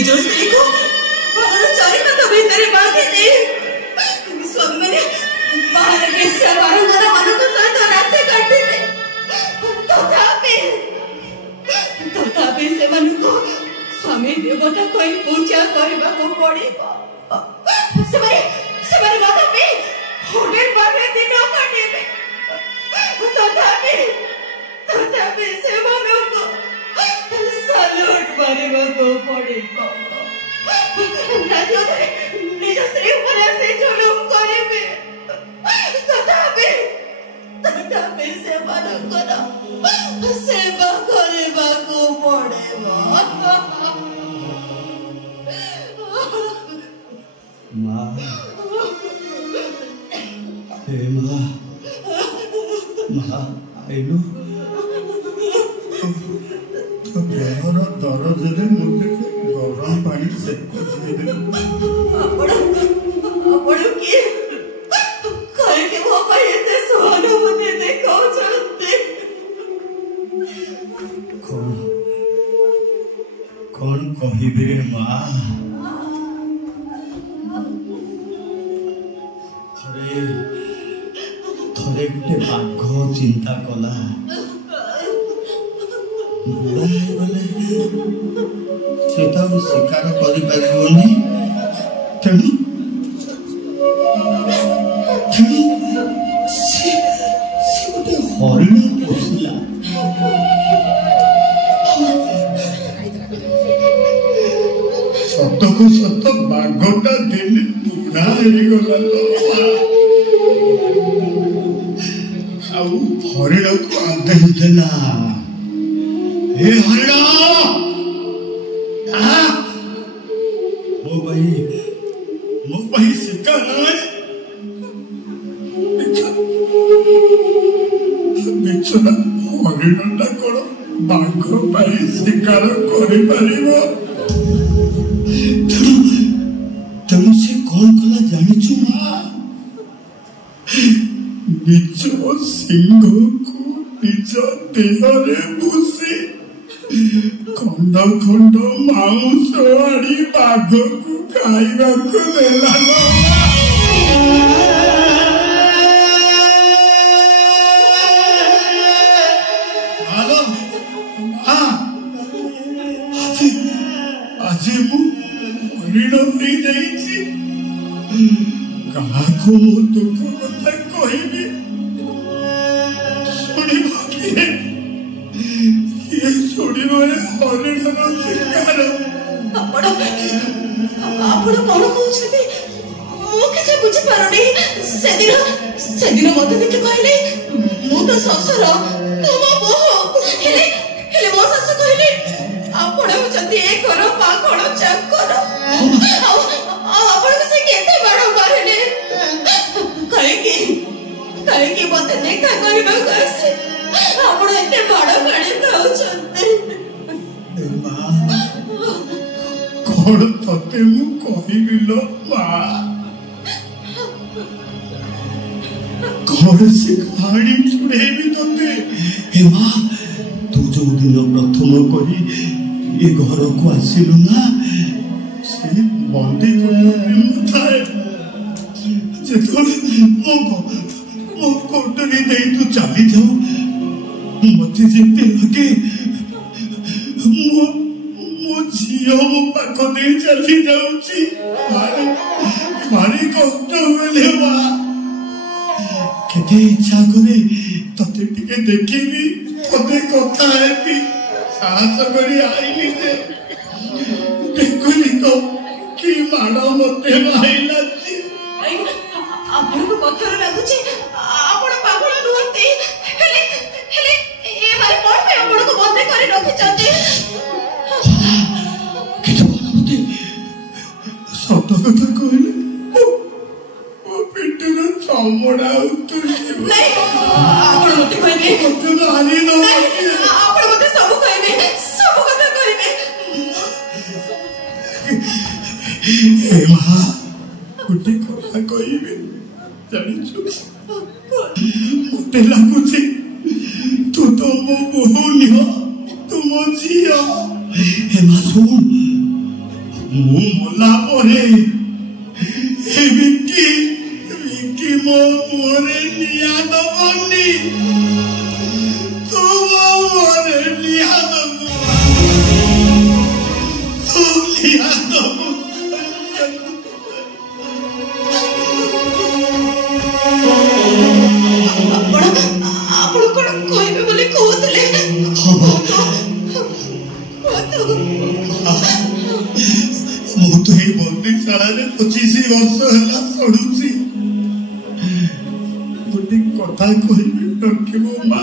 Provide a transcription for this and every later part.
निज स्त्री को चरित भितर बांधि स्वामी मैंने बाहर बेश्या बारंगना मान सहित रात काटे तथापि से स्वामी देवता कही पूजा करने को पड़ेगा होटल बारे दिन काटे तथापि से सलूट मारे को पड़ेगा निज स्त्री से जुलुम करे तथापि से सेवा करने को पड़ेगा माँ हे माँ माँ आइलु तो देहर दरद रे मुझे गरम पानी से आपण के कहे के वो भाई एते सहानुभूति देखो चलते कौन कहिबे रे माँ थरे गुटे बाघ चिंता कला बुढ़ा गले से शिकार कर तेणु गोटे हरिण पोषिला सत को सत बाघटा दिन बुढ़ा गला हरिण को आदेश देला हे हरिण मो भाई शिकार बिचरा हरिणटा कौन बाघ पाई शिकार कर तेणु से कौन कला जानिचु माँ निज सिंह को निज देहरे भूसी खंड खंड मांस आड़ी बाघ को खाइबा को देला आज हरिण नहीं जाइए कहा को दुख कथा कहबी शुणव हरिण शिकार आपण कौन कहते मुझे बुझी पारुनी से दिन मत देखे कहले मु तो ससुर तुम बोह हेले मो सासु कहले आपण जदी ए करो पाखण चाकर आपण से केते बड़ मारले कहे कि मत देखा करबा आसे आपण एते बड़ गाड़ी खाउछन्ते कौन तते मु कहिबिलो माँ कौन से कहानी सुनेबी तते हे माँ तू जो दिन प्रथम करी ये घर को आसिलु ना से बंदी थाए मो कोटरी दे तू चली जाऊ मत जेते लगे मो झियो मो पाख दे चली जाउची भारी कष्ट होले माँ केते इच्छा करे तते टिके देखिबी तते कथा हेबी साहस करी आईली से देखुनी तो कि माड़ मते माइला छी आपण को कथा लागुची आपण पागल नुहते हेले ए मारे कोन पे आपण को बंदे करे रखि चते केते बोलते सत कथा कहले ओ पेटर चमड़ा उतरी नहीं आपण मते कहबे तो मारी न आपण मते सब कहबे सब कथा कहबे हे माँ गोटे कथा कहबे जानिछु मते लागुची तू तो मो बहु निह तू मो झियो हे माँ सुन ମୁଁ ମଲା ପରେ ବିକି ବିକି ମୋ ମୁହଁରେ ନିଆଁ ଦବନି। ତୁ ମୋ ମୁହଁରେ ନିଆଁ ଦବୁ, ତୁ ନିଆଁ ଦବୁ। ଆପଣ କଣ କହିବେ ବୋଲି କହୁଥିଲେ? ମୁଁ ତ ଏଇ ବନ୍ଦୀଶାଳାରେ 25 ବର୍ଷ ହେଲା ପଢୁଛି। ଗୋଟେ କଥା କହିବି ଡକିବ ମା।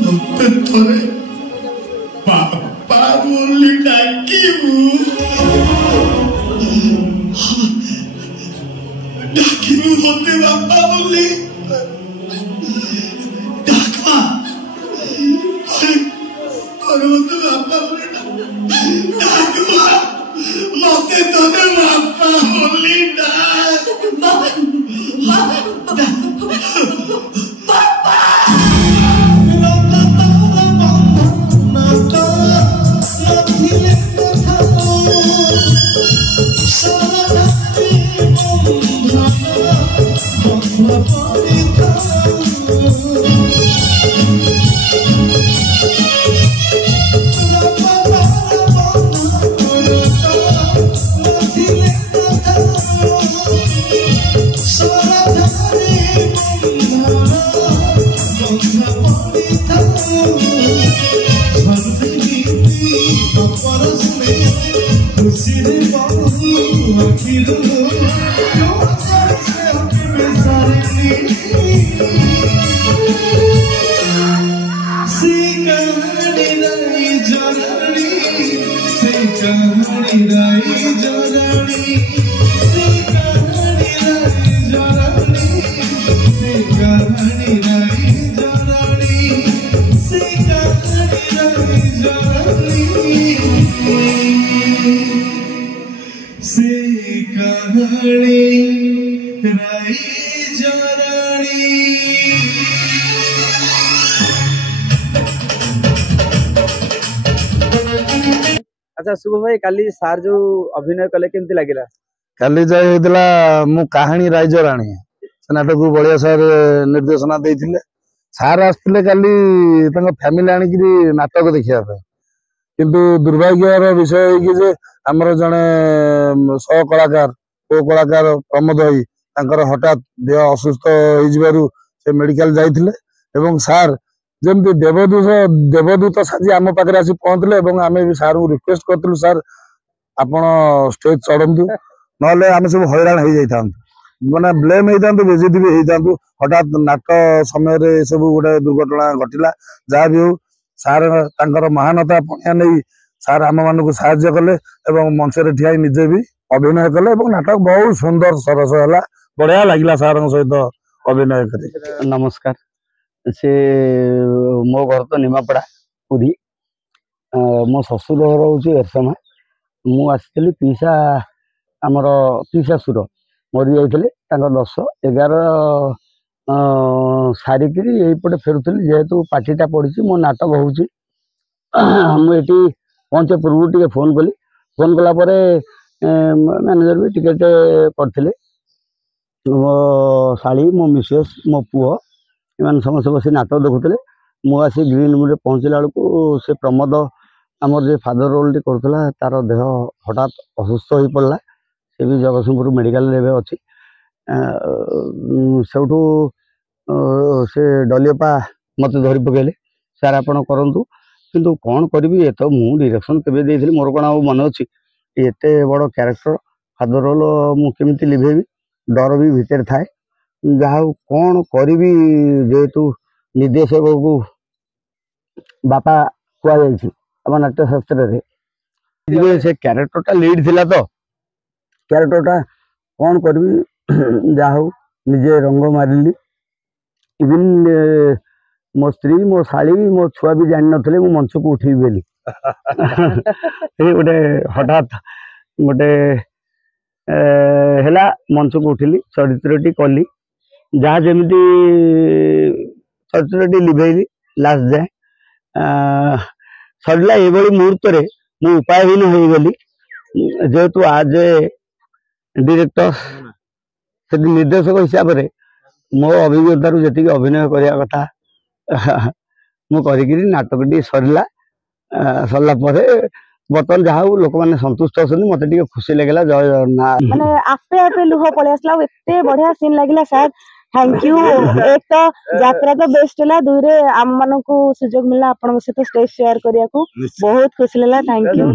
ମତେ ଥରେ ବାପା ବୋଲି ଡାକିବୁ, ଡାକିବୁ ମତେ ବାପା ବୋଲି। ଡାକମା ମତେ ବାପା ବୋଲି ଡାକମା, ମତେ ତୋତେ ବାପା ବୋଲି ଡାକ। अच्छा शुभ भाई काली सार जो अभिनय कले केमती लगिला? काली जो होता मु कहानी राइज राणी से नाटक को बढ़िया सार निर्देशना देते सार आसते काली फैमिली आणिक नाटक देखा किंतु दुर्भाग्यर विषय है कि जे आमर जड़े सह कलाकार को कलाकार प्रमोद भाई हठात देह असुस्थ हो से मेडिकल जाइए सार जमती देवदूत साजी आम पाखे आसी पहुंचले आम भी सार को रिक्वेस्ट करूँ सार आपण स्टेज चढ़ु ना आम सब हैरान हो जाता मैंने ब्लेम होता बेजित भी होता हठात नाट समय सब गोटे दुर्घटना घटला जहाँ भी हो सार महानता पणिया नहीं सार आम मान को साहाय्य कले मंच ठिया निजे भी अभिनय कले नाटक बहुत सुंदर सरस है बढ़िया लगिला सार सहित अभिनय कर। नमस्कार से मो घर तो निमापड़ा पुरी मो ससुर घर हूँ एरसमा मु आसती पीसा आमर पीसासुर मरी जाते 10-11 सारिकी यहीपटे फेरुली जेहेतु पार्टीटा पड़ी मो नाटक होची मुझे पहुँचे पूर्व टे फोन कली फोन कलापर मैनेजर भी टिकेट करते मो शाड़ी मो मिसेस मो पुओ इन समस्त बस नाटक देखुले मुझे ग्रीन रूम पहुँचला बेलू से प्रमोद आमर जो फादर रोल टी करूला तार देह हठात असुस्थ हो पड़ा से भी जगतसिंहपुर मेडिकल अच्छी सेठू से डलियपा मत धरी पकड़े सार आपण करूँ किंतु कौन करी ये तो मु डायरेक्शन केवे देइथिली मोर कौन आ मन अच्छी एते बड़ कैरेक्टर फादर रोल मुझे लिभेबी डर भी भितर थाए जहाँ कौन करी जेहेतु निर्देशक को बापा कहुई आम नाट्यशास्त्र से क्यारेक्टरटा लीड थिला तो क्यारेक्टरटा कौन करी जहाँ निजे रंग मारिली इवन मो स्त्री मो शाड़ी मो छुआ भी जान नथिले मो मंच को उठी बेली गोटे हठात गोटे है मंच को उठिली चरित्रटी कली जहाँ जमी ଚରିत्रଟି ଲିଭେଇଲି ଲାଷ୍ଟ ଯାଏ। ସରିଲା ଏଭଳି ମୁହୂର୍ତ୍ତରେ ମୁଁ ଉପାୟହୀନ ହେଇଗଲି, ଯେହେତୁ ଆଜ୍ ଏ ଡିରେକ୍ଟର ସେଠି ନିର୍ଦ୍ଦେଶକ ହିସାବରେ ମୋ ଅଭିଜ୍ଞତାରୁ ଯେତିକି ଅଭିନୟ କରିବା କଥା ମୁଁ କରିକିରି ନାଟକଟି ସରିଲା। ସରିଲା ପରେ ବର୍ତ୍ତମାନ ଯାହା ହଉ ଲୋକମାନେ ସନ୍ତୁଷ୍ଟ ଅଛନ୍ତି, ମତେ ଟିକେ ଖୁସି ଲାଗିଲା। ଜୟ ଜଗନ୍ନାଥ। ମାନେ ଆପେ ଆପେ ଲୁହ ପଳେଇ ଆସିଲା, ଏତେ ବଢିଆ ସିନ୍ ଲାଗିଲା ସାର୍, थैंक यू। एक तो यात्रा तो बेस्ट है, दुई आम मान सुजोग मिलला आपन सहित स्टेज शेयर करने को, बहुत खुशी लगा। Thank you.